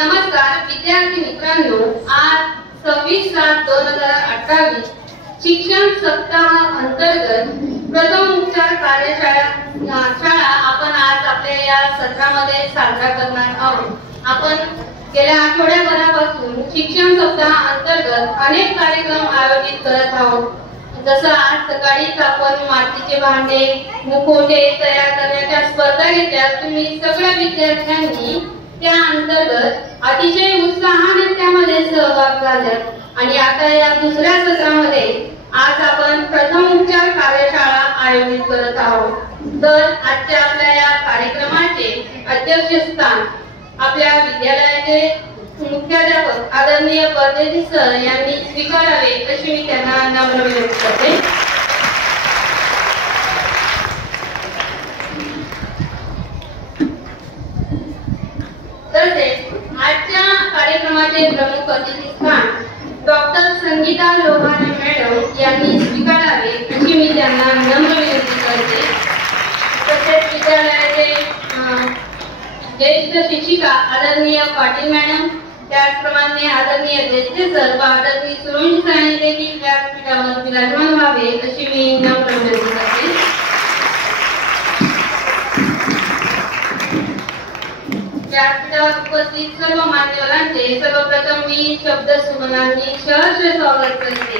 नमस्कार विद्यार्थी मित्रांनो, आज 26/7/2028 शिक्षण सप्ताह अंतर्गत प्रथम उपचार कार्यशाळा आपण आज आपल्या या सत्रामध्ये साजरा करणार आहोत। आपण गेल्या आठवड्याभरापासून शिक्षण सप्ताह अंतर्गत अनेक कार्यक्रम आयोजित करत आहोत। जसं आज सकाळीच आपण मातीचे भांडे, मुखवटे तयार करण्याच्या स्पर्धा घेतल्या। तुम्ही सगळ्या विद्यार्थ्यांनी त्या अंतर्गत अतिशय उत्साहाने त्यामध्ये सहभाग झालात आणि आता या दुसऱ्या सत्रामध्ये आज आपण प्रथम उपचार कार्यशाळा आयोजित करत आहोत। तर आजच्या आपल्या या कार्यक्रमाचे अध्यक्षस्थान आपल्या विद्यालयाचे मुख्याध्यापक आदरणीय परदेशी सर यांनी स्वीकारावे अशी मी त्यांना नम्र विनंती करते। तसेच आजच्या कार्यक्रमाचे प्रमुख अतिथीस्थान डॉक्टर संगीता लोहाने मॅडम यांनी स्वीकारावे अशी मी त्यांना नम्र विनंती करते। तसेच विद्यालयाचे ज्येष्ठ शिक्षिका आदरणीय पाटील मॅडम, त्याचप्रमाणे आदरणीय देशचे सर व आदरणीय सुरंज साने देखील व्यासपीठावर विराजमान व्हावे अशी मी नम्र विनंती करते। व्यासपीठावर उपस्थित सर्व मान्यवरांचे सर्वप्रथम मी शब्द सुमनांनी सहर्ष स्वागत करते।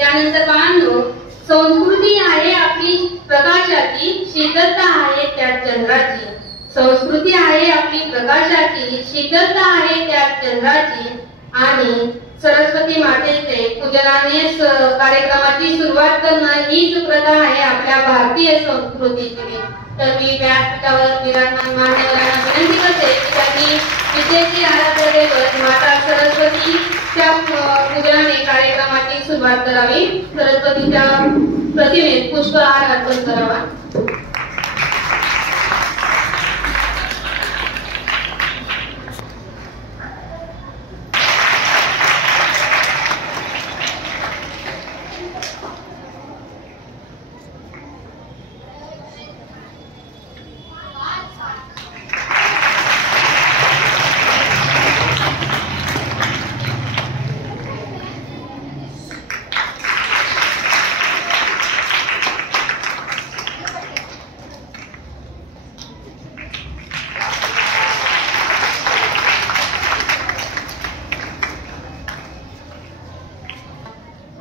यानंतर पाहतो, संस्कृती आहे आपली प्रकाशाची, शीतलता आहे त्यात चंद्राची। संस्कृती आहे आपली प्रकाशाची, शीतलता आहे त्यात चंद्राची। आणि सरस्वती मातेचे पूजनाने कार्यक्रमाची सुरुवात करणं हीच प्रथा आहे आपल्या भारतीय संस्कृतीची। तर मी व्यासपीठावर विराजमान मान्यवरांना विनंती करते की त्यांनी विद्येची आराधना देवत माता सरस्वतीच्या पूजनाने कार्यक्रमाची सुरुवात करावी। सरस्वतीच्या प्रतिमेत पुष्पहार अर्पण करावा।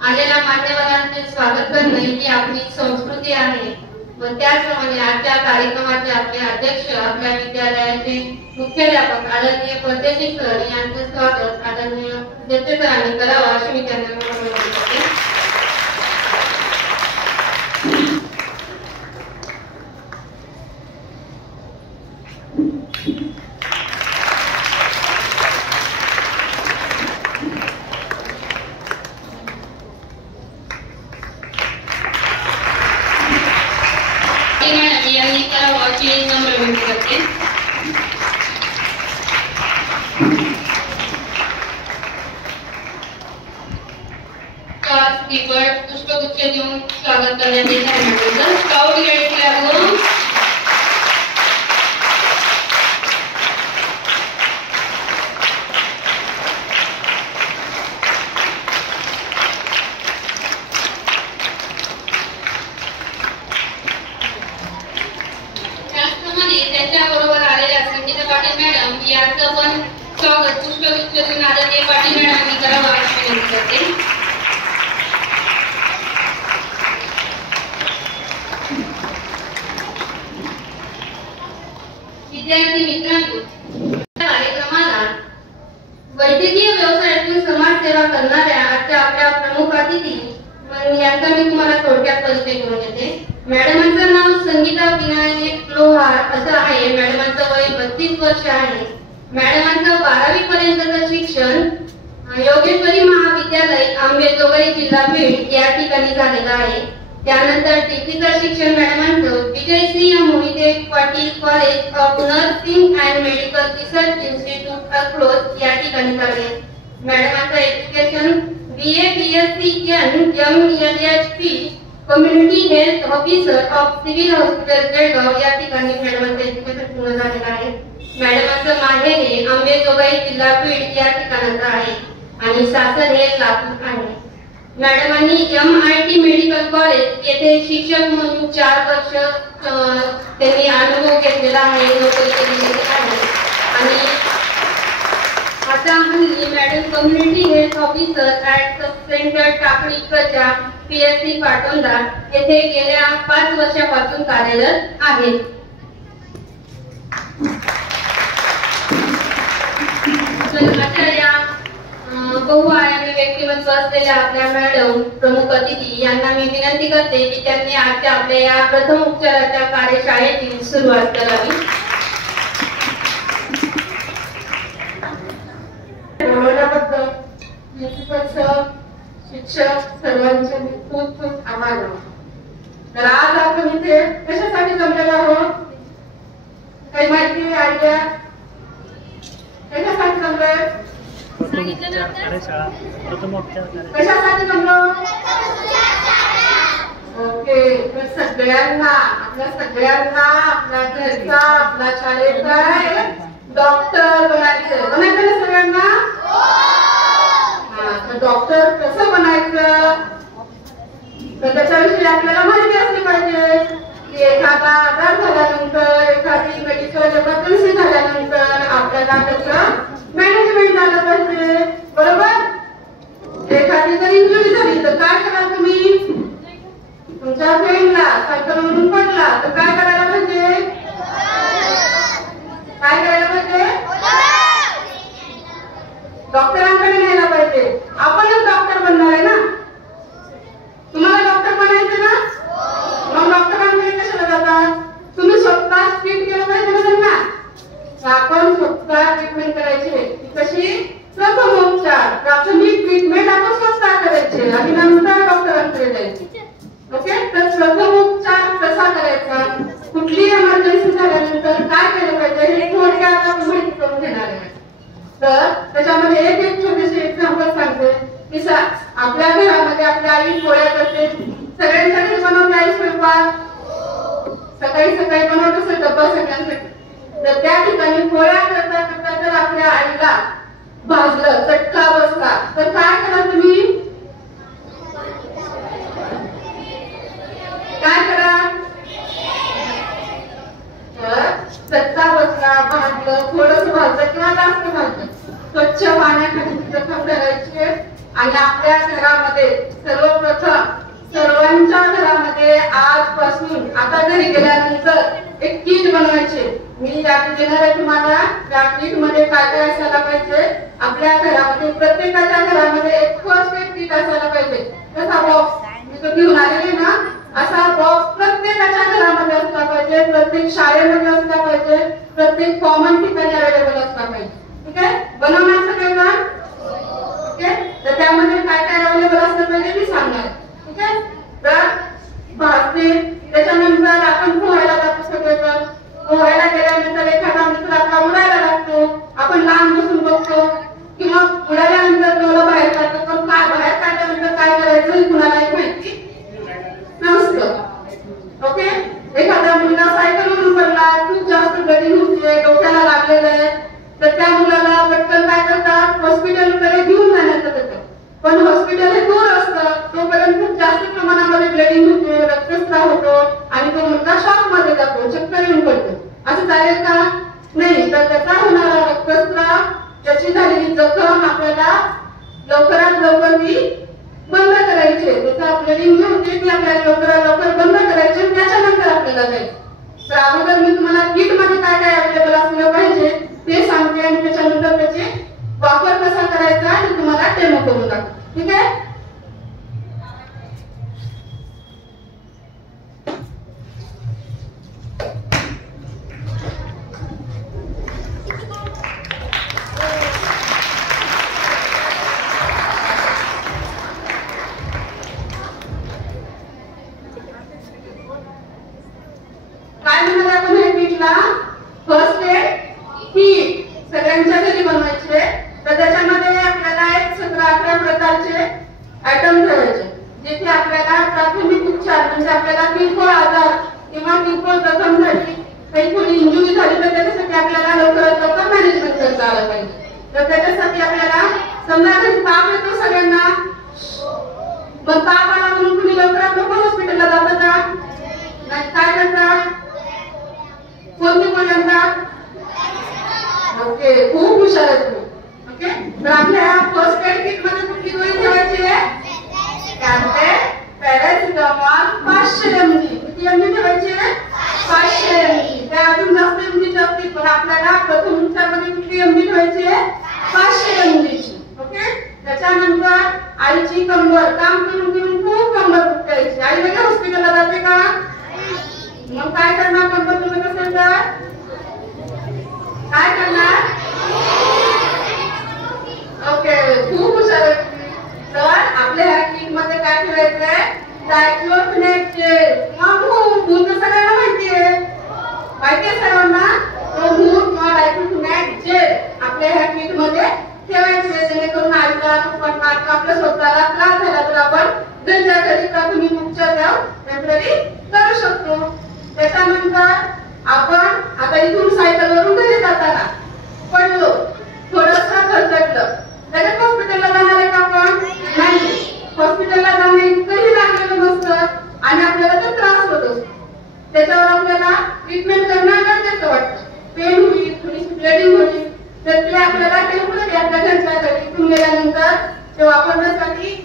आलेल्या मान्यवरांचे स्वागत करणे ही आपली संस्कृती आहे व त्याचप्रमाणे आजच्या कार्यक्रमाचे आपले अध्यक्ष आपल्या विद्यालयाचे मुख्याध्यापक आदरणीय परदेशी सर यांचे स्वागत आदरणीय देशचे सरांनी करावा अशी मी त्यांना विनंती करते। यांनी करावा अशी नम्र विनंती करते। पुष्पगुच्छ देऊन स्वागत करण्यात येत आहे। स्काउट गाईड क्लब त्याच्याबरोबर आलेल्या संगीता पाटील मॅडम यांचं पण स्वागत पुष्पगुच्छ देऊन आदरणीय पाटील मॅडमांनी करावं अशी विनंती करते। विद्यार्थी मित्रांनो, कार्यक्रमाला वैद्यकीय व्यवसायातून समाजसेवा करणाऱ्या आजच्या आपल्या प्रमुख अतिथी यांचा मी तुम्हाला थोडक्यात परिचय करून देते। मॅडमांचं नाव संगीता विनायक लोहार असं आहे। मॅडमांचं वय 32 वर्ष आहे। मॅडमांचं 12वी पर्यंतचं शिक्षण योगेश्वरी महाविद्यालय आंबेजोगाई जिल्हा बीड या ठिकाणी झालेलं आहे। त्यानंतर डिग्रीचं शिक्षण मॅडमांचं Vijaysinh Mohite Patil college of nursing and medical research institute Akluj या ठिकाणी झाले। मॅडमांचं education BA BSc MLHP community health officer of civil hospital Belgaum या ठिकाणी मॅडमांचे एज्युकेशन पूर्ण झालेलं आहे. मॅडमांचं माहेर अंबेजोगाई जिल्हा बीड या ठिकाणाचं आहे आणि सासर हे लातूर आहे. मॅडमांनी MIT मेडिकल कॉलेज येथे शिक्षक म्हणून 4 वर्ष त्यांनी अनुभव घेतलेला आहे, नोकरी केलेली आहे. आणि आता हल्ली madam community health officer at sub centre Takali प्रजा PSC पाटोदा येथे गेल्या 5 वर्षापासून कार्यरत आहेत. अशा या बहुआयामी व्यक्तिमत्व असलेल्या आपल्या मॅडम प्रमुख अतिथी यांना मी विनंती करते की त्यांनी आजच्या आपल्या या प्रथम उपचाराच्या कार्यशाळेची सुरुवात करावी. बोलवल्याबद्दल शिक्षक सर्वांचे खूप खूप आभार. तर आज आपण इथे कशासाठी जमलेलो आहोत? काही माहिती आयडिया कशासाठी जमलोय? कशासाठी जमलो? ओके. तर सगळ्यांना आपल्या घरचा आपल्या शाळेचा डॉक्टर बनायचं ना सगळ्यांना? तर डॉक्टर कसं बनायचं तर त्याच्याविषयी आपल्याला माहिती असली पाहिजे की एखादा आजार झाल्यानंतर एखादी मेडिकल इमर्जन्सी झाल्यानंतर आपल्याला त्याचं मॅनेजमेंट झालं पाहिजे. बरोबर? एखादी जर इंजुरी झाली तर काय कराल तुम्ही? तुमच्या फ्रेंडला सायकलवरून पडला तर काय करायला पाहिजे? काय करायला पाहिजे? डॉक्टरांकडे न्यायला पाहिजे. आपणच डॉक्टर बनणार आहे ना? तुम्हाला डॉक्टर बनायचं ना? मग डॉक्टरांकडे कशाला जातात? तुम्ही स्वतः ट्रीट केलं पाहिजे ना त्यांना. आपण स्वतः ट्रीटमेंट करायची. कशी? प्रथमोपचार, प्राथमिक ट्रीटमेंट आपण स्वतः करायचे आणि नंतर डॉक्टरांकडे जायचे. ओके. तर प्रथमोपचार कसा करायचा, कुठली इमर्जन्सी झाल्यानंतर काय केलं पाहिजे हे थोडक्यात आपण माहिती करून घेणार आहे. तर त्याच्यामध्ये एक छोटीशी एक्झाम्पल सांगते की आपल्या घरामध्ये आपली आई पोळ्या करते. सगळ्यांसाठी बनवते आई स्वयंपाक. सकाळी बनवत असेल डब्बा सगळ्यांसाठी. तर त्या ठिकाणी पोळ्या करता करता जर आपल्या आईला भाजलं, चटका बसला तर काय करा तुम्ही? काय करा? चटका बसला, भाजलं, थोडंसं भाजलं किंवा जास्त भाजलं, स्वच्छ पाण्याखाली जखम धरायची आणि आपल्या घरामध्ये सर्वप्रथम सर्वांच्या घरामध्ये आजपासून आता घरी गेल्यानंतर एक किट बनवायचे. मी यादी देणार आहे तुम्हाला. या किट मध्ये काय काय असायला पाहिजे? आपल्या घरामध्ये प्रत्येकाच्या घरामध्ये एक फर्स्ट एड किट असायला पाहिजे. कसा बॉक्स मी तो घेऊन आलेले ना, असा बॉक्स प्रत्येकाच्या घरामध्ये असला पाहिजे, प्रत्येक शाळेमध्ये असला पाहिजे, प्रत्येक कॉमन ठिकाणी अवेलेबल असला पाहिजे. ठीक आहे? बनवणार सगळ्यांना? ओके. तर त्यामध्ये काय काय अवेलेबल असलं पाहिजे मी सांगणार. ठीक आहे? तर भाजते, त्याच्यानंतर आपण पोहायला जातो. सगळेजण पोहायला गेल्यानंतर एखादा मित्र आपला उडायला लागतो. आपण लहान बसून बघतो किंवा उडाल्यानंतर डोळा बाहेर काढतो. पण काय बाहेर काढल्यानंतर काय करायचं कुणालाही माहिती नसतं. ओके. एखादा मुलगा सायकलवरून पडला, खूप जास्त ब्लिडिंग होते, डोक्याला लागलेलं आहे, तर त्या मुलाला पटकन काय करतात? हॉस्पिटलकडे घेऊन जाण्यात येतं. पण हॉस्पिटल हे दूर असतं. तोपर्यंत खूप जास्त प्रमाणामध्ये ब्लिडिंग होते, रक्तस्राव होतो आणि तो मुलगा शॉक मध्ये जातो, चक्कर येऊन पडतो. असं चालेल का? नाही. तर त्याचा होणारा रक्तस्राव, त्याची झालेली जखम आपल्याला लवकरात लवकर ती बंद करायची. त्याचा ब्लिडिंग जी होते ती आपल्याला लवकरात लवकर बंद करायची. त्याच्यानंतर आपल्याला जायचं. तर अगोदर मी तुम्हाला किट मध्ये काय काय अवेलेबल असलं पाहिजे ते सांगते आणि त्याच्यानंतर त्याचे वापर कसा करायचा हे तुम्हाला डेमो करून दाखवते. ठीक आहे? काय म्हणणार आपण हे किटला? फर्स्ट एड किट सगळ्यांच्या घरी बनवायचे. तर त्याच्यामध्ये आपल्याला एक 17-18 प्रकारचे आयटम ठेवायचे, जिथे आपल्याला प्राथमिक उपचार किंवा किरकोळ जखम झाली, काही कोणी इंजुरी झाली तर त्याच्यासाठी आपल्याला लवकरात लवकर मॅनेजमेंट करता आलं पाहिजे. तर त्याच्यासाठी आपल्याला समजा कधी ताप येतो सगळ्यांना, मग ताप आला म्हणून कुणी लवकरात लवकर हॉस्पिटलला जातं का? नाही. काय करतात? कोणते कोण आणतात? ओके, खूप हुशार आहे तुम्ही. ओके, तर आपल्या फर्स्ट एड किट मध्ये कुठली गोळी ठेवायची आहे? Paracetamol 500 mg. किती mg ठेवायची आहे? 500 mg. त्या अजून जास्त mg असतील, पण आपल्याला प्रथम उपचारामध्ये कुठली mg ठेवायची आहे? 500 mg ची. ओके, त्याच्यानंतर आईची कंबर काम करून करून खूप कंबर दुखायची. आई लगेच हॉस्पिटलला जाते का? मग काय करणार? कंबर दुखत असेल तर काय करणार? ओके, खूप हुशार आहे तुम्ही. तर आपल्या ह्या किट मध्ये काय ठेवायचंय? डायक्लोफिनेक जेल किंवा मूग सगळ्यांना माहितीये, सर्वांना. तो मूग किंवा डायक्लोफिनेक जेल आपल्या ह्या किट मध्ये ठेवायचे, जेणेकरून आईला आपल्या स्वतःला त्रास झाला तर आपण घरच्या घरी प्राथमिक उपचार टेम्पररी करू शकतो. त्याच्यानंतर आपण आता इथून सायकलवरून घरी जाताना पडलो, थोडंसं खरचटलं, लगेच हॉस्पिटलला जाणार आहे का आपण? नाही. हॉस्पिटलला जाणे इतकंही लागलेलं नसतं आणि आपल्याला तो त्रास होत असतो. त्याच्यावर आपल्याला ट्रीटमेंट करणं गरजेचं वाटतं. पेन होईल, थोडीशी ब्लिडिंग होईल, तर ते आपल्याला टेम्पररी आपल्या घरच्या घरी इथून गेल्यानंतर ते वापरण्यासाठी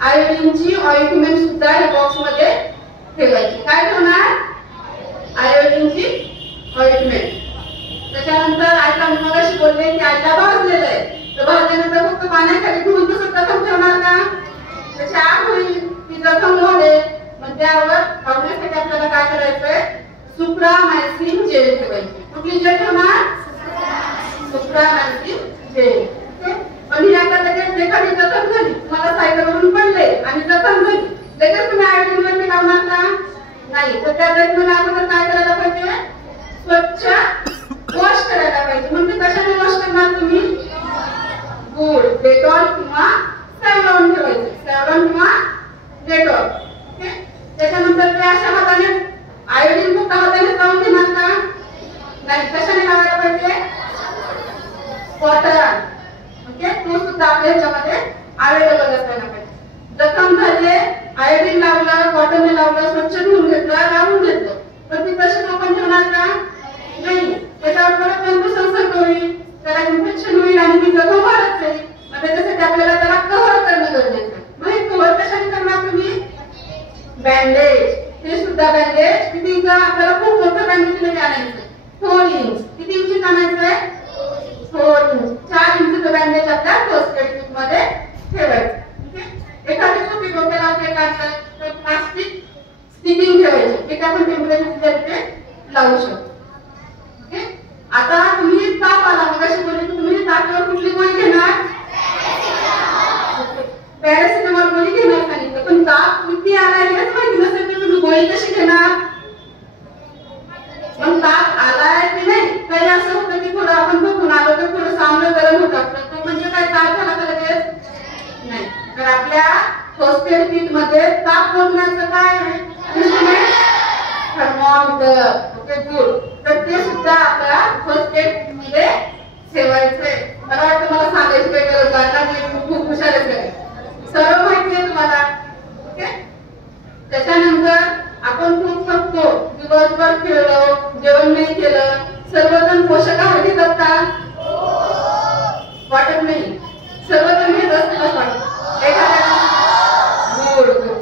आयोडीनची ऑइंटमेंट सुद्धा या बॉक्स मध्ये ठेवायची. काय ठेवणार? आयोडीनची ऑइंटमेंट. त्याच्यानंतर आईला मगाशी बोलले की आईला भाजलेलं आहे, तर भाजल्यानंतर फक्त पाण्याखाली धुवून कसं जखम ठेवणार का? त्याची आग होईल, ती जखम होईल. मग त्यावर लावण्यासाठी आपल्याला काय करायचंय? सुप्रामायसिन जेल ठेवायची. कुठली जेल ठेवणार? सुप्रामायसिन जेल. पण ही आता लगेच एखादी जखम झाली, तुम्हाला सायकलवरून पडले आणि जखम झाली, लगेच तुम्ही आयोडीन वरती लावणार का? नाही. तर त्या जखमेला अगोदर काय करायला पाहिजे? स्वच्छ वॉश करायला पाहिजे. म्हणजे कशाने वॉश करणार तुम्ही? गुड, डेटॉल किंवा सॅव्हलॉन ठेवायचे. सॅव्हलॉन किंवा डेटॉल. ओके, त्याच्यानंतर ते अशा हाताने आयोडीन फक्त हाताने लावून घेणार का? नाही. कशाने लावायला पाहिजे? कॉटन. ओके, तो सुद्धा आपल्या ह्याच्यामध्ये अवेलेबल असायला पाहिजे. जखम झाले, आयोडीन लावलं, कॉटनने लावलं, स्वच्छ धुवून घेतलं, लावून घेतलं, पण ती तशी आपण ठेवणार का? नाही. त्याच्यावर परत जंतू संसर्ग होईल, त्याला इन्फेक्शन होईल आणि ती जखम वाढत जाईल. मग त्याच्यासाठी आपल्याला त्याला कव्हर करणं गरजेचं आहे. मग हे कव्हर कशाने करणार तुम्ही? बँडेज. ते सुद्धा बँडेज किती? आपल्याला खूप मोठं बँडेज मध्ये आणायचं, 4 इंच. किती इंच आणायचंय? 4 इंच. 4 इंचचं बँडेज आपल्या फर्स्ट एड किट मध्ये ठेवायचं. एखादी सोपी डोक्याला आपले काढतात तर प्लास्टिक स्टिकिंग ठेवायची, एक आपण टेम्परेचर लावू शकतो. ओके, आता तुम्ही ताप आला, मगाशी बोलले की तुम्ही तापावर कुठली गोळी घेणार? पॅरासिटामॉल गोळी घेणार सांगितलं, पण ताप किती आला हेच माहिती नसेल तर तुम्ही गोळी कशी घेणार? मग ताप आलाय की नाही, काही असं होतं की थोडं आपण बघून आलो तर थोडं सामनं गरम होत आपलं, तो म्हणजे काय ताप झाला का लगेच? नाही. तर आपल्या फर्स्ट एड किट मध्ये ताप मोजण्याचं काय आहे? थर्मोमीटर. Okay, good. तर ते सुद्धा आपल्या फर्स्ट एड किट मध्ये ठेवायचंय. मला वाटतं मला सांगायची काही गरज लागणार, खूप हुशार आहे, सर्व माहिती आहे तुम्हाला. ओके, त्याच्यानंतर आपण खूप थकतो, दिवसभर खेळलो, जेवण नाही केलं, सर्वजण पोषक आहार घेतात का? वाटत नाही. सर्वजण घेत असतील असं वाटतं.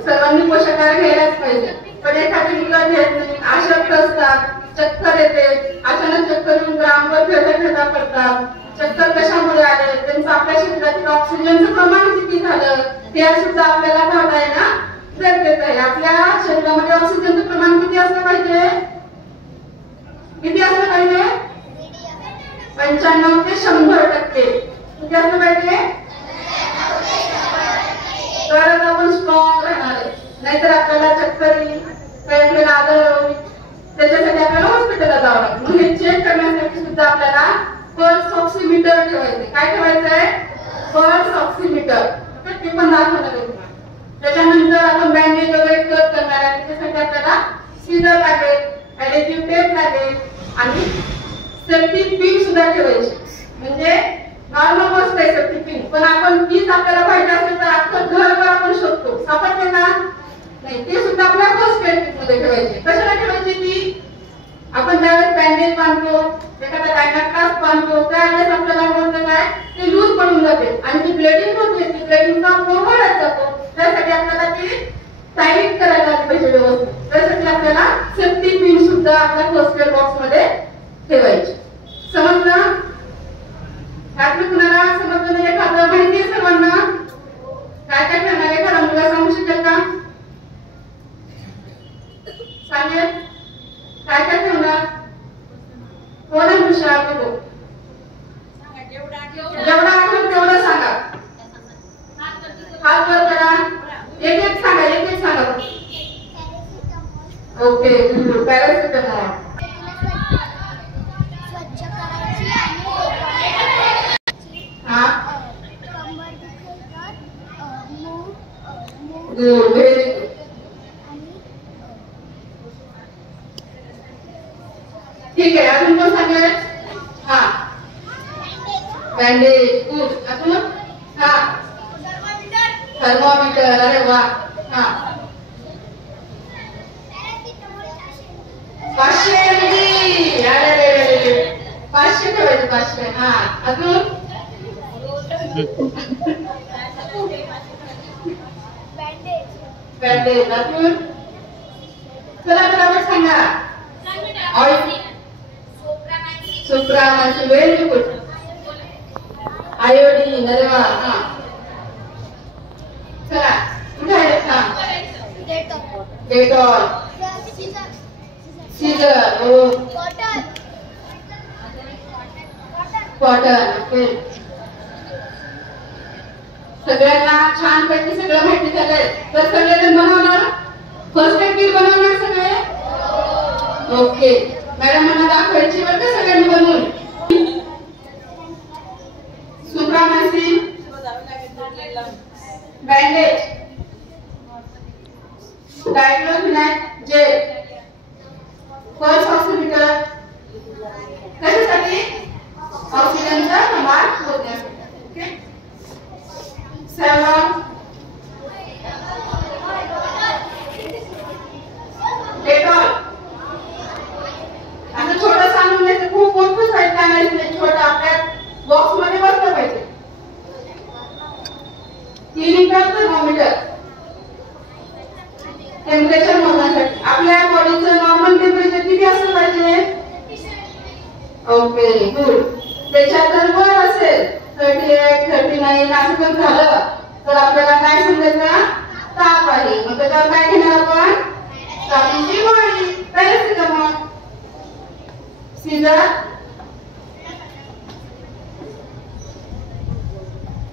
सर्वांनी पोषक आहार घ्यायलाच पाहिजे, पण एखादी मुलं घेत नाही, अशक्त असतात, चक्कर येते, अचानक चक्कर येऊन ग्राउंडवर खेळता पडतात. चक्कर कशामुळे आले? त्यांचं आपल्या शरीरातील ऑक्सिजनचं प्रमाण किती झालं हे सुद्धा आपल्याला पाहता येणं गरजेचं आहे. आपल्या शरीरामध्ये ऑक्सिजनचं प्रमाण किती असलं पाहिजे? किती असलं पाहिजे? 95 ते 100%. किती असलं पाहिजे? तरच आपण स्ट्रॉंग राहणार आहे, नाहीतर आपल्याला चक्कर येईल, काही आपल्याला आजार होईल, त्याच्यासाठी आपल्याला हॉस्पिटलला जावं लागेल. मग हे चेक करण्यासाठी सुद्धा आपल्याला पल्स ऑक्सिमीटर ठेवायचे. काय ठेवायचंय? Pulse oximeter. ते पण दाखवणार आहे तुम्हाला. त्याच्यानंतर आपण बँडेज वगैरे कट करणार आहे, त्याच्यासाठी आपल्याला सीझर लागेल, ऍडेसिव्ह टेप लागेल आणि सेफ्टी पिन सुद्धा ठेवायची. म्हणजे नॉर्मल गोष्ट आहे सेफ्टी पिन, पण आपण तीच आपल्याला पाहिजे असेल तर अख्खं घरभर आपण शोधतो, सापडते ना नाही, ते सुद्धा आपल्या फर्स्ट एड किट मध्ये ठेवायचे. कशाला ठेवायची ती? आपण ज्यावेळेस बँडेज बांधतो, एखादा डायनाट कास्ट बांधतो, त्यावेळेस आपल्याला म्हणतो काय ते लूज पडून जाते आणि जी ब्लिडिंग होते ती ब्लिडिंगचा फ्लो वाढत जातो. त्यासाठी आपल्याला ती टाईट करायला पाहिजे व्यवस्थित. त्यासाठी आपल्याला सेफ्टी पिन सुद्धा आपल्या फर्स्ट एड बॉक्स मध्ये ठेवायची. समजलं? त्यातलं कुणाला समजलं नाही एखादं माहिती आहे सर्वांना? काय काय ठेवणार आहे? एखादा मुलगा सांगू शकेल का? सांगेल काय काय ठेवणार? कोण आहे हुशार? बघू जेवढा आठवण तेवढं सांगा. हात वर करा. एक एक सांगा, एक एक सांगा. Okay, paracetamol. हा गुड, व्हेरी गुड. ठीक आहे, अजून कोण सांगेल? हा बँडेज. गुड. अजून? हा थर्मोमीटर. अरे वा. हा 500 ml. अरे 500 ठेवायचे, 500. हा अजून? बँडेज. अजून? चला बरोबर सांगा. Oil. Supramycin. Very good. Iodine. अरे वा. हा चला कुठे आहे? हा डेटॉल. सीझर. ओ कॉटन. ओके. सगळ्यांना छान पैकी सगळं माहिती झालंय तर सगळेजण बनवणार फर्स्ट एड किट बनवणार सगळे? ओके. मॅडमांना दाखवायची बरं का सगळ्यांनी बनवून. सुप्रामायसिन, बँडेज, डायक्लोफिनाक जेल, पल्स ऑक्सिमीटर. कशासाठी? ऑक्सिजनचा प्रमाण मोजण्यासाठी. ओके. सॅलॉन, डेटॉल. असं छोटं सांगून द्यायचं, खूप मोठं साहित्य आणायचं नाही, छोटं आपल्या बॉक्स मध्ये बसलं पाहिजे. क्लिनिकल थर्मोमीटर टेम्परेचर मोजण्यासाठी. आपल्या बॉडीचं नॉर्मल टेम्परेचर किती असलं पाहिजे? Okay good. त्याच्यात जर वर असेल 38, 39 असं पण झालं तर आपल्याला काय समजायचं? ताप आहे. मग त्याच्यावर काय घेणार आपण? तापाची गोळी, पॅरासिटामॉल. सीझर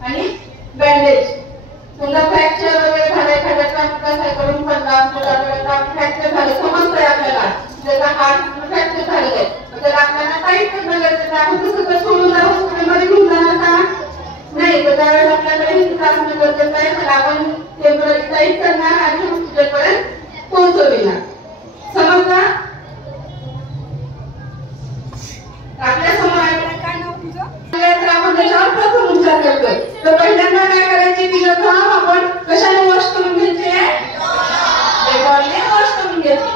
आणि बँडेज. समजा फ्रॅक्चर वगैरे झालं, एखाद्याचा सायकलून पडला, फ्रॅक्चर झाले, समजतंय आपल्याला त्याचा हार्ट फ्रॅक्चर झालेला आहे, तर आपल्याला टाईट करणं गरजेचं आहे. आपण तसं सोडून हॉस्पिटलमध्ये घेऊन जाणार का? नाही. तर त्यावेळेस आपल्याला हे असणं गरजेचं आहे. तर आपण टेम्पररी टाईट करणार आणि हॉस्पिटलपर्यंत पोहोचविणार. समजलं? आपल्या समोर काय नाव तुझं? तर आपण त्याच्यावर प्रथम उपचार करतोय. तर पहिल्यांदा काय करायचे? ती जखम आपण कशाने वॉश करून घ्यायची? डेटॉलने वॉश करून घ्यायची.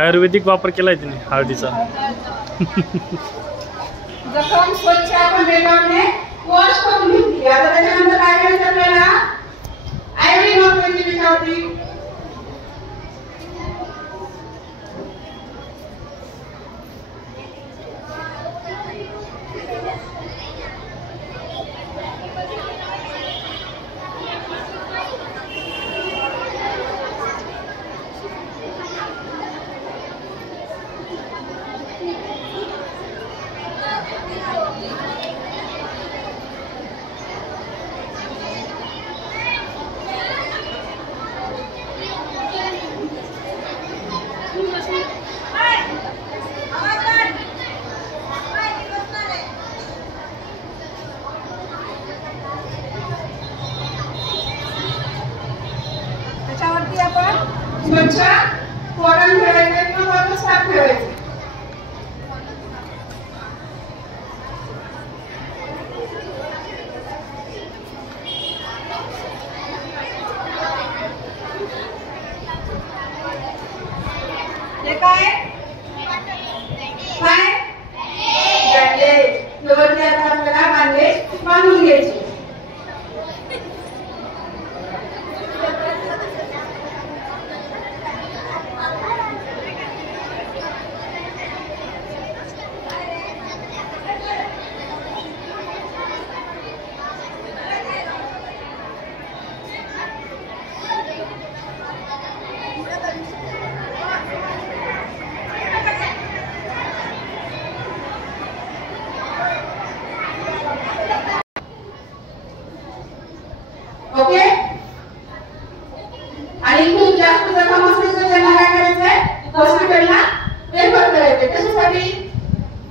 आयुर्वेदिक वापर केलाय तिने हळदीचा. जखम स्वच्छ आपण डेटॉलने वॉश करून घेतली. आता त्याच्यानंतर काय करायचं आपल्याला? आयोडीन वापरायची त्याच्यावरती. त्याच्यावरती आपण स्वच्छ कोरण ठेवायचे किंवा वरून साफ ठेवायचे. हे काय काय बँडेज. वरती आता आपल्याला बँडेज बांधून घ्यायचे. ओके. आणि खूप जास्त जखम असतील तर त्यांना काय करायचंय, हॉस्पिटलला रेफर करायचंय. त्याच्यासाठी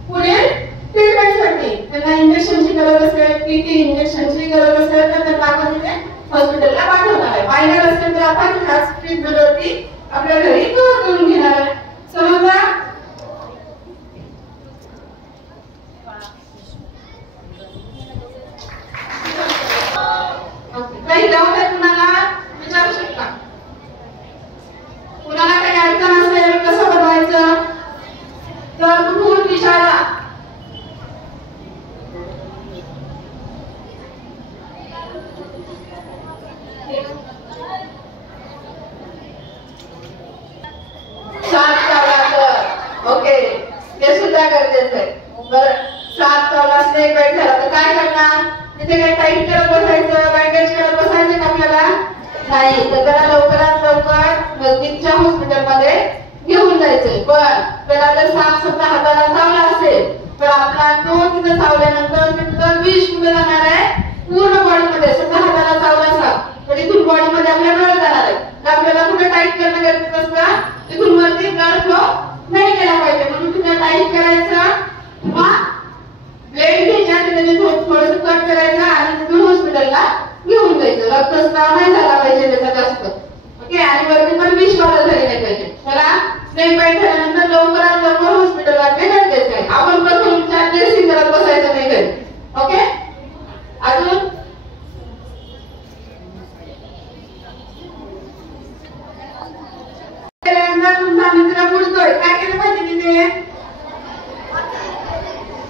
पुढील ट्रीटमेंटसाठी त्यांना इंजेक्शनची गरज असेल, टीटी इंजेक्शनची गरज असेल तर त्यांना आपण तिथे हॉस्पिटलला पाठवणार आहे. मायनर असेल तर आपण ह्याच ट्रीटमेंटवरती आपल्या घरी कव्हर करून घेणार आहे. समजला? काही डाऊट आहे कुणाला विचारू शकता. कुणाला काही अडचण असेल कसं बनवायचं तर कुठून विचारा. सात चावला ओके ते सुद्धा गरजेचं आहे. बरं, सात चावला स्नेक बाईट झाला तर काय करणार? तिथे काही टाईट करत बसायचं, बँडेज करत बसायचं का आपल्याला? नाही. तर त्याला लवकरात लवकर नजीकच्या हॉस्पिटलमध्ये घेऊन जायचंय. पण त्याला जर साप सुद्धा हाताला चावला असेल तर आपला तो तिथे चावल्यानंतर तिथं विष कुठे जाणार आहे? पूर्ण बॉडीमध्ये. सुद्धा हाताला चावला साप तर इथून बॉडीमध्ये आपल्या ब्लड जाणार आहे. तर आपल्याला कुठे टाईट करणं गरजेचं असतं? तिथून वरती ब्लड फ्लो नाही केला पाहिजे. म्हणून तिथे टाईट करायचं किंवा ब्लेड घ्यायचा, तिथे थोडंसं कट करायचं आणि तिथून हॉस्पिटलला घेऊन जायचं. रक्तस्राव नाही झाला पाहिजे त्याचा जास्त. ओके. आणि वरती पण विष वाढत झाली नाही पाहिजे. त्याला स्नेक बाईट झाल्यानंतर लवकरात लवकर हॉस्पिटलला गरजेचं आहे. आपण प्रथम ड्रेसिंग करत बसायचं नाही घरी. ओके. अजून तुमचा मित्र बुडतोय, काय केलं पाहिजे तिथे?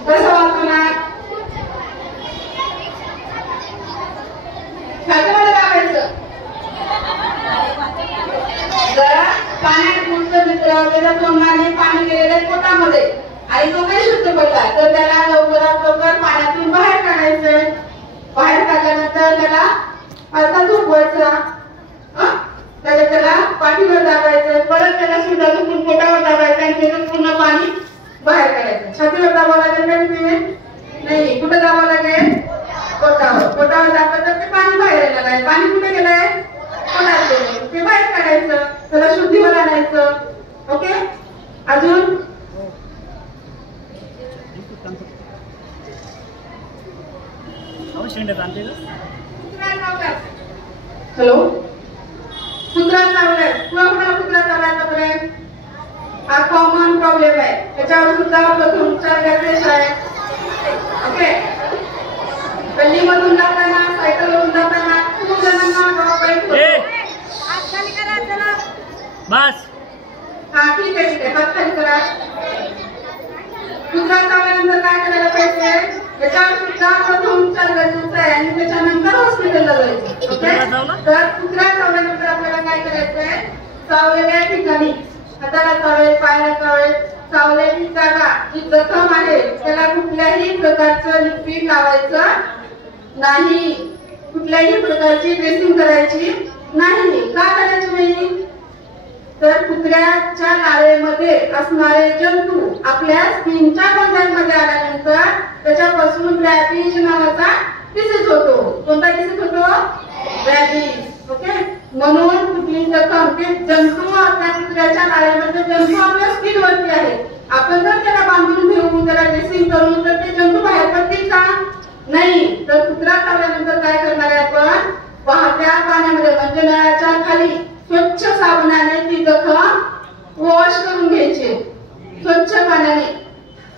कसं वाचवणार? खात्यामध्ये दाबायचं. जर पाण्यात बुडतो मित्र, त्याच्या तोंडाने पाणी गेलेलं पोटामध्ये आणि तो काही शुद्ध पडला तर त्याला लवकरात लवकर पाण्यातून बाहेर काढायचं. बाहेर काढल्यानंतर त्याला आता झोपवायचं. त्याला पाठीवर दाबायचं. परत त्याला सुद्धा झोपून पोटावर दाबायचं आणि त्याचं पूर्ण पाणी बाहेर काढायचं. छातीवर दाबावं लागेल का तिथे? नाही. कुठे दाबावं लागेल? पोटावर. पोटावर दाबलं तर ते पाणी बाहेर येणार आहे. पाणी कुठे गेलंय? पोटात गेलंय. ते बाहेर काढायचं. त्याला शुद्धीवर आणायचं. ओके. अजून हॅलो, कुत्रा चावलाय. कुणाला कुत्रा चावलायचा पर्यंत हा कॉमन प्रॉब्लेम आहे. त्याच्यावर सुद्धा प्रथम उपचार गरजेचा आहे. ओके. गल्लीमधून जाताना, सायकलवरून जाताना खूप जणांना बाईट होतो. बस. हा ठीक आहे ठीक आहे. हात खाली करा. कुत्रा चावल्यानंतर काय करायला पाहिजे? त्याच्यावर सुद्धा प्रथम उपचार गरजेचा आहे आणि त्याच्यानंतर हॉस्पिटलला जायचं. ओके. तर कुत्रा चावल्यानंतर आपल्याला काय करायचंय? चावलेल्या ठिकाणी हाताला चावले, पायाला चावले, चावलेली जागा जी जखम आहे त्याला कुठल्याही प्रकारचं लिक्विड लावायचं नाही. कुठल्याही प्रकारची ड्रेसिंग करायची नाही. का करायची नाही? तर कुत्र्याच्या लाळेमध्ये असणारे जंतू आपल्या स्किनच्या कॉन्टॅक्टमध्ये आल्यानंतर त्याच्यापासून रॅबिज नावाचा डिसीज होतो. कोणता डिसीज होतो? रॅबिज. ओके. म्हणून कुठली जखम ते जंतू आपल्या कुत्र्याच्या लाळेमध्ये जंतू आपल्या स्किनवरती आहे. आपण जर त्याला बांधून ठेवून त्याला ड्रेसिंग करून तर ते जंतू बाहेर पडतील का? नाही. तर कुत्रा चावल्यानंतर काय करणार आहे आपण? वाहत्या पाण्यामध्ये म्हणजे नळाच्या खाली स्वच्छ साबणाने ती जखम वॉश करून घ्यायची. स्वच्छ पाण्याने,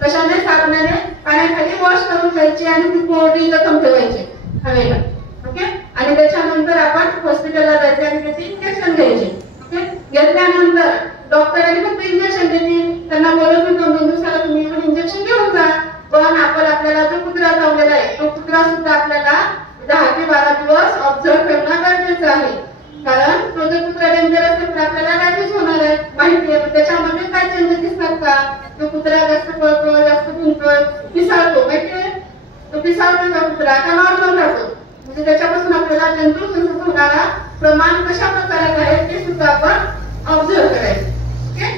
कशाने? साबणाने पाण्याखाली वॉश करून घ्यायची आणि ती कोरडी जखम ठेवायची हवेला. ओके. आणि त्याच्यानंतर आपण हॉस्पिटलला जायचे आणि त्याचे इंजेक्शन घ्यायचे. ओके. घेतल्यानंतर डॉक्टरांनी फक्त इंजेक्शन देतील. त्यांना बोलत होतो 2 दिवसाला तुम्ही इंजेक्शन घेऊन जा. पण आपल्याला जो कुत्रा चावलेला आहे तो कुत्रा सुद्धा आपल्याला 10 ते 12 दिवस ऑब्झर्व करणं गरजेचं आहे. कारण तो जर कुत्रा डेंजर असेल तर आपल्याला रॅबिज होणार आहे माहिती आहे. त्याच्यामध्ये काय चेंजेस दिसतात का? तो कुत्रा जास्त पळतो, जास्त भुंकतो, पिसाळतो. माहिती आहे? तो पिसाळतो का कुत्रा का नॉर्मल राहतो? म्हणजे त्याच्यापासून आपल्याला जंतू संसर्ग होणारा प्रमाण कशा प्रकारात आहे ते सुद्धा आपण ऑब्झर्व करायचं. ओके.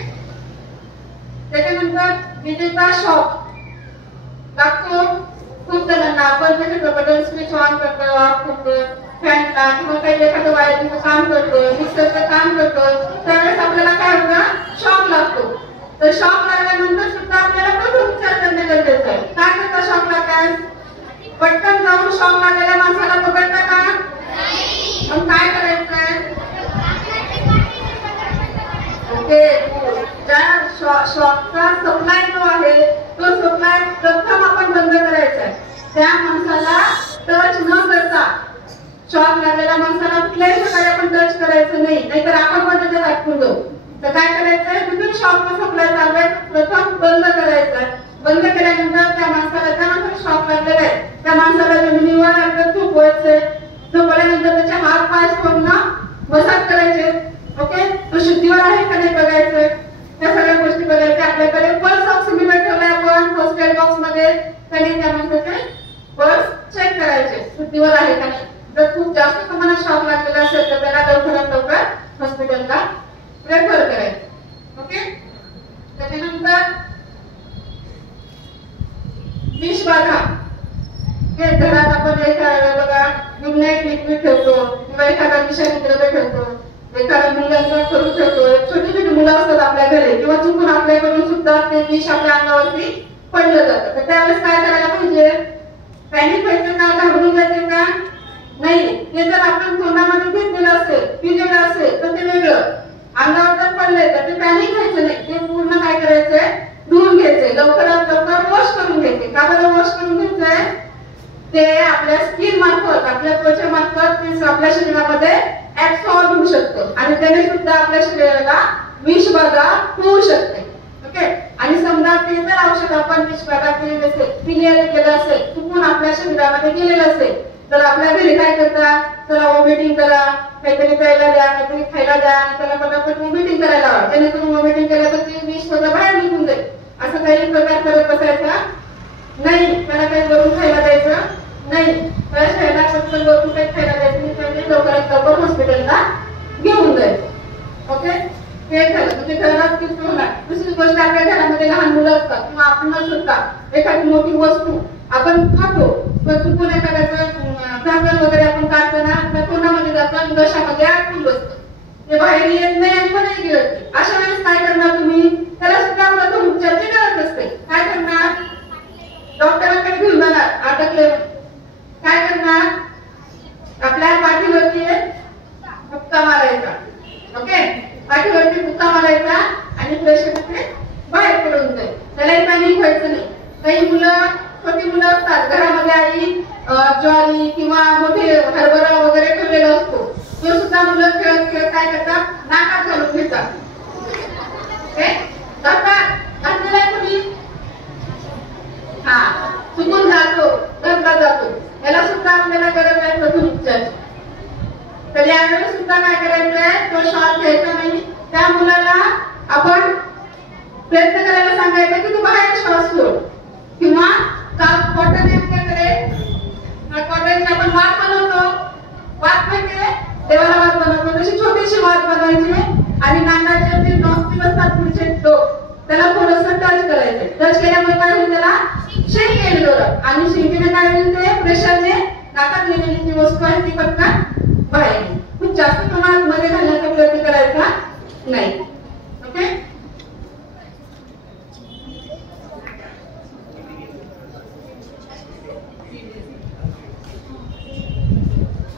त्याच्यानंतर विजेचा शॉक लागतो खूप जणांना. आपण त्याचे बटन स्विच ऑन करतो, ऑफ करतो, फॅनला किंवा काही एखादं वायरिंगचं काम करतो, मिक्सरचं काम करतो, त्यावेळेस आपल्याला काय होतं? शॉक लागतो. तर शॉक लागल्यानंतर सुद्धा आपल्याला प्रथम उपचार करणे गरजेचं आहे. काय करता शॉक लागल्यास? पटकन जाऊन शॉक लागलेल्या माणसाला पकडता का? मग काय करायचंय? ओके. ज्या शॉकचा सप्लाय जो आहे तो सप्लाय प्रथम आपण बंद करायचा आहे. त्या माणसाला टच न करता, शॉक लागलेल्या माणसाला कुठल्याही प्रकारे आपण टच करायचं नाही, नाहीतर आपण पण त्याच्यात अटकून जाऊ. तर काय करायचंय? कुठून शॉकचा सप्लाय चालू आहे प्रथम बंद करायचा. बंद केल्यानंतर त्या माणसाला शॉक लागलेला आहे त्या माणसाला जमिनीवर आपल्याला झोपवायचंय. झोपल्यानंतर त्याचे हात पाय सोडून मसाज करायचे. ओके. तो शुद्धीवर आहे का नाही बघायचंय. त्या सगळ्या गोष्टी बघायच्या. आपल्याकडे पल्स ऑक्सिमीटर ठेवलाय आपण फर्स्ट एड बॉक्स मध्ये. त्याने त्या माणसाचे पल्स चेक करायचे शुद्धीवर आहे का नाही. जर खूप जास्त प्रमाणात शॉक लागलेला असेल तर त्याला लवकरात लवकर हॉस्पिटलला रेफर करायचं. ओके. त्याच्यानंतर विषबाधा. हे घरात आपण एखादा बघा गुडनाईट लिक्विड ठेवतो किंवा एखादा विषारी द्रव्य ठेवतो, एखाद्या मुलांचा करू ठेवतो. छोटी छोटी मुलं असतात आपल्या घरी किंवा चुकून आपल्याकडून सुद्धा ते विष आपल्या अंगावरती पडलं जातं. तर त्यावेळेस काय करायला पाहिजे? पॅनिक व्हायचं का? घाबरून जायचं का? नाही. ते जर आपण तोंडामध्ये घेतलेलं असेल, पिलेलं असेल तर ते वेगळं. अंगावर जर पडलंय तर ते पॅनिक व्हायचं नाही. ते पूर्ण काय करायचंय? धुवून घ्यायचंय. लवकरात लवकर वॉश करून घ्यायचे. का बरं वॉश करून घ्यायचंय? ते आपल्या स्किन मार्फत, आपल्या त्वचा मार्फत ते आपल्या शरीरामध्ये ऍब्सॉर्ब होऊ शकतं आणि त्याने सुद्धा आपल्या शरीराला विषबाधा होऊ शकते. ओके. आणि समजा ते जर औषध आपण विषबाधा केलेलं असेल, पिलेलं गेलं असेल, चुकून आपल्या शरीरामध्ये गेलेलं असेल तर आपल्या घरी काय करतात? त्याला वॉमिटिंग करा, काहीतरी प्यायला द्या, काहीतरी खायला द्या आणि त्याला पटापट वॉमिटिंग करायला हवं. जेणेकरून वॉमिटिंग केलं तर ते विष सगळं बाहेर निघून जाईल. असं काही प्रकार करत बसायचा नाही. त्याला काही वरून खायला द्यायचं नाही. त्या शरीराला पटकन वरून काही खायला द्यायचं नाही. त्याने लवकरात लवकर हॉस्पिटलला घेऊन जायचं. ओके. हे झालं म्हणजे घरात किती होणार. दुसरी गोष्ट आपल्या घरामध्ये लहान मुलं असतात किंवा आपण सुद्धा एखादी मोठी वस्तू आपण खातो किंवा चुकून एखाद्याचं झाकण वगैरे आपण काढताना आपल्या तोंडामध्ये जातो आणि घशामध्ये अडकून बसतो. ते बाहेर येत नाही आणि पण गिळत. अशा वेळेस काय करणार तुम्ही? त्याला सुद्धा प्रथम उपचाराची गरज असते. काय करणार? डॉक्टरांकडे घेऊन जाणार. अटकले काय करणार? आपल्या पाठीवरती बुक्का मारायचा. ओके. पाठीवरती बुक्का मारायचा आणि प्रेशर बाहेर पडून जाईल. त्यालाही पॅनिक व्हायचं नाही. काही मुलं, छोटी मुलं असतात घरामध्ये, आई ज्वारी किंवा मोठे हरभरा वगैरे ठेवलेला असतो, तो सुद्धा मुलं खेळत खेळत काय करतात? नाकात घालून घेतात. घातलेला आहे कुणी? हा, चुकून जातो, घातला जातो. याला सुद्धा आपल्याला गरज आहे प्रथम उपचार. तर यावेळेस सुद्धा काय करायचंय? तो श्वास घ्यायचा नाही. त्या मुलाला आपण प्रयत्न करायला सांगायचं की तू बाहेर श्वास सोड किंवा कॉटन आपल्याकडे कॉटनची आपण वात बनवतो. वात म्हणजे देवाला वात बनवतो, तशी छोटीशी वात बनवायची आणि नाकाचे जे नॉस्टिक असतात पुढचे टोक त्याला थोडंसं टच करायचं. टच केल्यामुळे काय होईल, त्याला शिंक येईल जोरात आणि शिंकीने काय होईल, ते प्रेशरने नाकात गेलेली जी वस्तू आहे ती पटकन बाहेर येईल. खूप जास्त प्रमाणात मध्ये घालण्याचा प्रयत्न करायचा नाही. ओके.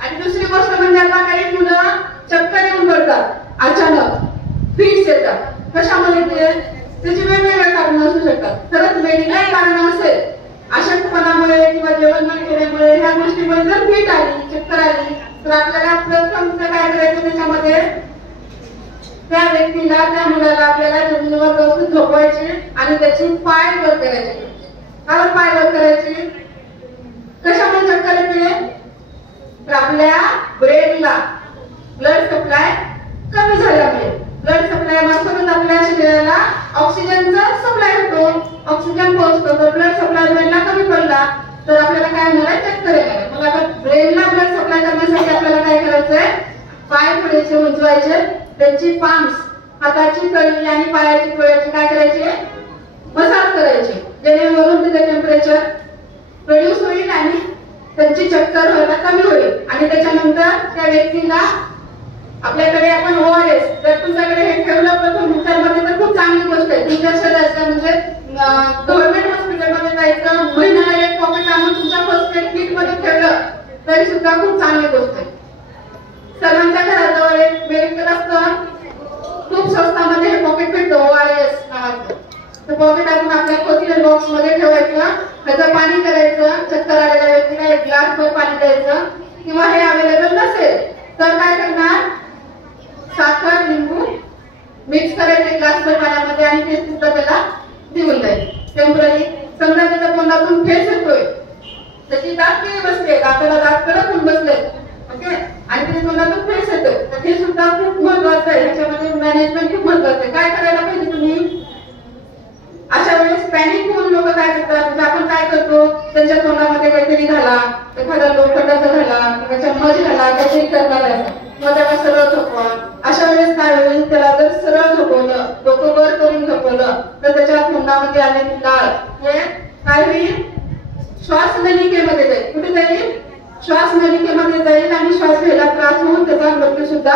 आणि दुसरी गोष्ट म्हणजे आता काही मुलं चक्कर येऊन पडतात, अचानक फिट्स येतात. कशामुळे त्याची वेगवेगळे कारण असू शकतात. खरंच मेडिकल कारण असेल, अशक्तपणामुळे किंवा जेवण न केल्यामुळे ह्या गोष्टीमुळे जर फिट आली, चक्कर आली, तर आपल्याला प्रथम काय करायचं, त्याच्यामध्ये त्या व्यक्तीला, त्या मुलाला आपल्याला जमिनीवर व्यवस्थित झोपवायचे आणि त्याची पाय वर करायचे. कारण पाय वर करायचे कशामुळे चक्कर येते, तर आपल्या ब्रेनला ब्लड सप्लाय कमी झाल्यामुळे. ब्लड सप्लाय मार्फतच आपल्या शरीराला ऑक्सिजनचा सप्लाय होतो, ऑक्सिजन पोहोचतो. तर ब्लड सप्लाय ब्रेनला कमी पडला तर आपल्याला काय होणार, चक्कर येणार. मग आता ब्रेनला ब्लड सप्लाय करण्यासाठी आपल्याला काय करायचंय, पाय थोडेसे उंचवायचे, त्यांची पाम्स, हाताची तळी आणि पायाची तळी काय करायचे, मसाज करायचे, जेणेकरून तिथे टेम्परेचर प्रोड्यूस होईल आणि त्यांची चक्कर व्हायला कमी होईल. आणि त्याच्यानंतर त्या व्यक्तीला आपल्याकडे आपण ORS जर तुमच्याकडे हे ठेवलं प्रथम उपचारमध्ये तर खूप चांगली गोष्ट आहे. तुमच्या शरीराच्या म्हणजे गव्हर्नमेंट हॉस्पिटलमध्ये जायचं, महिन्याला एक पॉकेट आणून तुमच्या फर्स्ट एड किट मध्ये ठेवलं तरी सुद्धा खूप चांगली गोष्ट आहे. सर्वांच्या घराजवळ एक मेडिकल असतं, खूप स्वस्तामध्ये हे पॉकेट भेटतो ORS नावाचं. तर पॉकेट आपण आपल्या पर्सनल बॉक्स मध्ये ठेवायचं, त्याचं पाणी करायचं, चक्कर आलेल्या व्यक्तीला एक ग्लासभर पाणी द्यायचं. किंवा हे अवेलेबल नसेल तर काय करणार, साखर लिंबू मिक्स करायचे ग्लासभर पाण्यामध्ये आणि ते सुद्धा त्याला देऊन द्यायचे टेम्पररी. समजा त्याच्या तोंडातून फेस येतोय, त्याची दात किती बसले, दाताला दात कडक होऊन बसले, ओके, आणि ते तोंडातून फेस येतोय, तर ते सुद्धा खूप महत्वाचं आहे. ह्याच्यामध्ये मॅनेजमेंट खूप महत्वाचं आहे. काय करायला पाहिजे तुम्ही, अशा वेळेस पॅनिक होऊन लोक काय करतात, म्हणजे आपण काय करतो, त्यांच्या तोंडामध्ये काहीतरी घाला, एखादा लोखंडाचा घाला किंवा चम्मच घाला, काहीतरी करणार आहे, मग त्याला सरळ झोपवा. अशा वेळेस काय होईल, त्याला जर सरळ झोपवलं, डोकं वर करून झोपवलं तर त्याच्या तोंडामध्ये आलेली लाळ हे काय होईल, श्वासनलिकेमध्ये जाईल. कुठे जाईल, श्वासनलिकेमध्ये जाईल आणि श्वास घ्यायला त्रास होऊन त्याचा मृत्यू सुद्धा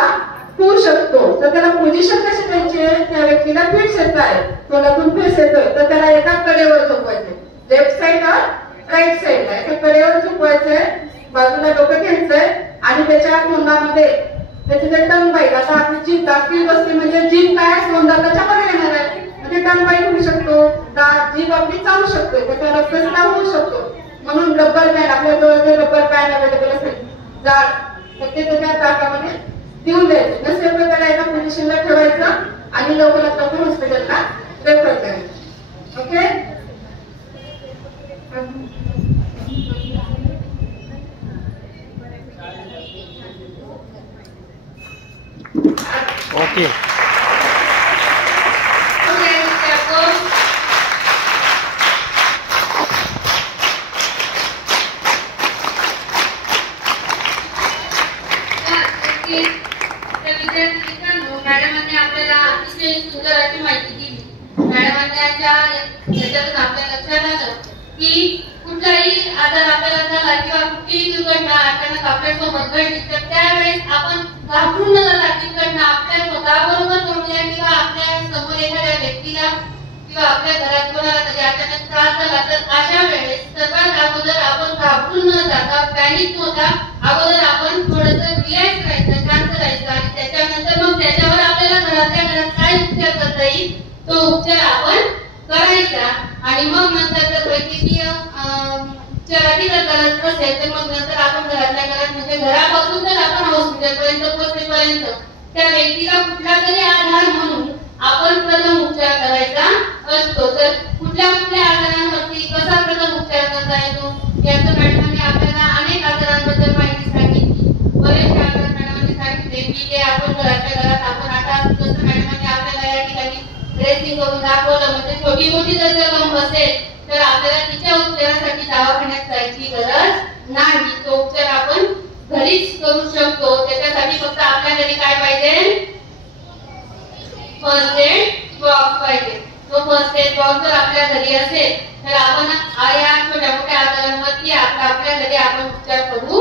होऊ शकतो. तर त्याला पोझिशन कशी द्यायची, त्या व्यक्तीला फिट्स येत आहे, तोंडातून फेस येतोय, तर त्याला एका कडेवर झोपवायचे, लेफ्ट साइड और राईट साइडला एका कडेवर झोपवायचंय, बाजूला डोकं घ्यायचंय आणि त्याच्या तोंडामध्ये त्याचे जे टंग बाईट, आता आपली जीभ दाखली बसते म्हणजे जीभ काय तोंडाच्या मध्ये येणार आहे, म्हणजे टंग बाईट होऊ शकतो, जीभ आपली चालू शकते, त्याचा रक्तस्राव होऊ शकतो. म्हणून रबर बँड, आपल्याजवळ जे रबर बँड अवेलेबल असेल जाड, तर ते त्याच्या ताकामध्ये देऊन द्यायचं. नसेल तर त्याला एका पोझिशनला ठेवायचं आणि लवकरात लवकर हॉस्पिटलला रेफर करायचं. ओके. ओके. मॅडमांनी आपल्याला अतिशय सुंदर अशी माहिती दिली. मॅडमांच्या याच्यातून आपल्या लक्षात आलं की कुठलाही आजार आपल्याला झाला किंवा कुठलीही दुर्घटना अचानक आपल्यासोबत घडली तर त्यावेळेस आपण घाबरून न जाता ती घटना आपल्या स्वतःबरोबर जोडल्या किंवा आपल्या समोर एखाद्या व्यक्तीला किंवा आपल्या घरात कोणाला तरी अचानक त्रास झाला तर अशा वेळेस सर्वात अगोदर आपण घाबरून न जाता, पॅनिक न होता, अगोदर आपण थोडंसं रिलॅक्स राहायचं, शांत राहायचं आणि त्याच्यानंतर मग त्याच्यावर आपल्याला घरातल्या घरात काय उपचार करता येईल तो उपचार आपण करायचा. आणि मग नंतर जर वैद्यकीय उपचाराची जर गरज नसेल तर मग नंतर आपण घरातल्या घरात म्हणजे घरापासून तर आपण हॉस्पिटलपर्यंत पोहोचेपर्यंत त्या व्यक्तीला कुठला तरी आधार म्हणून आपण प्रथम उपचार करायचा असतो. तर कुठल्या कुठल्या आजारांवरती कसा प्रथम उपचार करता येतो याचं मॅडमांनी आपल्याला अनेक आजारांबद्दल माहिती सांगितली. बरेच आजार मॅडमांनी सांगितले की ते आपण घरातल्या घरात आपण आता जसं मॅडमांनी आपल्याला या ठिकाणी ड्रेसिंग करून दाखवलं, म्हणजे छोटी मोठी जर जखम असेल तर आपल्याला तिच्या उपचारासाठी दवाखान्यात जायची गरज नाही. तो उपचार आपण घरीच करू शकतो. त्याच्यासाठी फक्त आपल्या घरी काय पाहिजे, फर्स्ट एड बॉक्स पाहिजे. तो फर्स्ट एड बॉक्स जर आपल्या घरी असेल तर आपण या छोट्या मोठ्या आजारांवरती आपल्या घरी आपण उपचार करू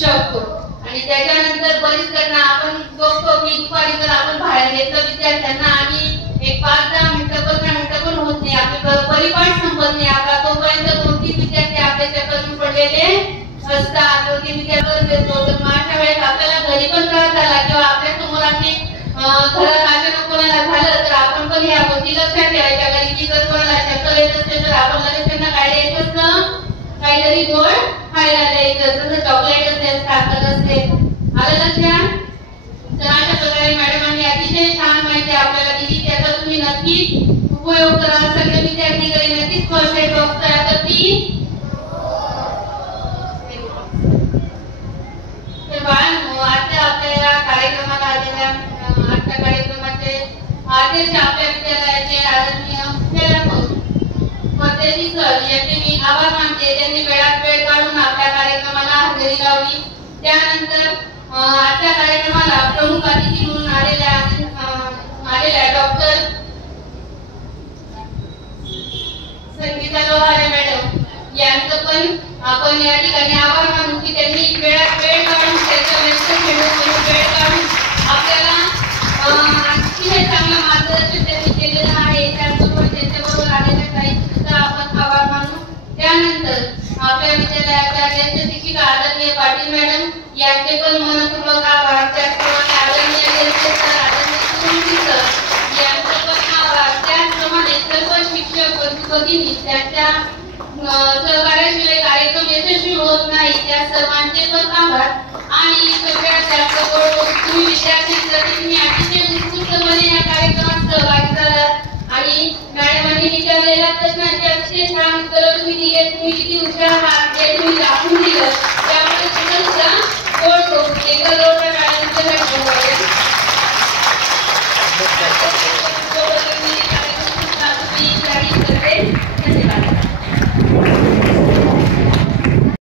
शकतो. आणि त्याच्यानंतर बरीच घटना आपण बघतो की दुपारी जर आपण बाहेर घेतलं विद्यार्थ्यांना आणि एक 5-10 मिनिटं 15 मिनिटं पण होत नाही, आपले परिपाठ संपत नाही आपला, तोपर्यंत 2-3 विद्यार्थी आपल्या चक्करून पडलेले असतात. 2-3 विद्यार्थी देतो. तर अशा वेळेस आपल्याला घरी पण त्रास झाला किंवा आपल्या समोर आपली घरात अचानक कोणाला झालं तर आपण पण या गोष्टी लक्षात ठेवायच्या. घरी की जर कोणाला चक्कर येत असेल तर आपण लगेच त्यांना काय द्यायचं असतं, काहीतरी गोड खायला द्यायचं, जसं चॉकलेट असेल, साखर असेल. आलं लक्षात? तर अशा प्रकारे मॅडमांनी अतिशय छान माहिती आपल्याला दिली. त्याचा तुम्ही नक्कीच उपयोग करा. सगळे विद्यार्थी घरी नक्कीच फर्स्ट एड बॉक्स तयार करतील. तर बाळांनो, आजच्या आपल्या कार्यक्रमाला आलेल्या आजच्या कार्यक्रमाचे अध्यक्ष आपल्या विद्यालयाचे आदरणीय मुख्याध्यापक परदेशी सर यांचे मी आभार मानते. त्यांनी वेळात वेळ काढून आपल्या कार्यक्रमाला हजेरी लावली. त्यानंतर आजच्या कार्यक्रमाला प्रमुख अतिथी म्हणून आलेल्या डॉक्टर संगीता लोहारे मॅडम यांचं पण आपण या ठिकाणी आभार मानू की त्यांनी वेळात वेळ काढून त्याच्या व्यस्त शेड्यूलमधून वेळ काढून आपल्याला अतिशय चांगलं मार्गदर्शन त्यांनी केलेलं आहे. त्यांच्याबरोबर आलेल्या काही सुद्धा आपण आभार मानू. त्यानंतर आपल्या विद्यालयाच्या ज्येष्ठ शिक्षिका आदरणीय पाटील मॅडम यांचे पण मनपूर्वक आभार. त्याचप्रमाणे आदरणीय सर, आदरणीय सर यांचे पण आभार. त्याचप्रमाणे सर्व शिक्षक भगिनी त्यांच्या सहकार्याशिवाय कार्यक्रम यशस्वी होत नाही त्या सर्वांचे पण आभार. आणि सगळ्यात जास्त तुम्ही विद्यार्थ्यांसाठी तुम्ही अतिशय उत्स्फूर्तपणे या कार्यक्रमात सहभागी झालात आणि मॅडमांनी विचारलेल्या प्रश्नांची अतिशय छान उत्तरं तुम्ही दिली. तुम्ही किती हुशार आहात हे तुम्ही दाखवून दिलं. त्यामुळे सुद्धा गोड करून एका लोटा मॅडमचं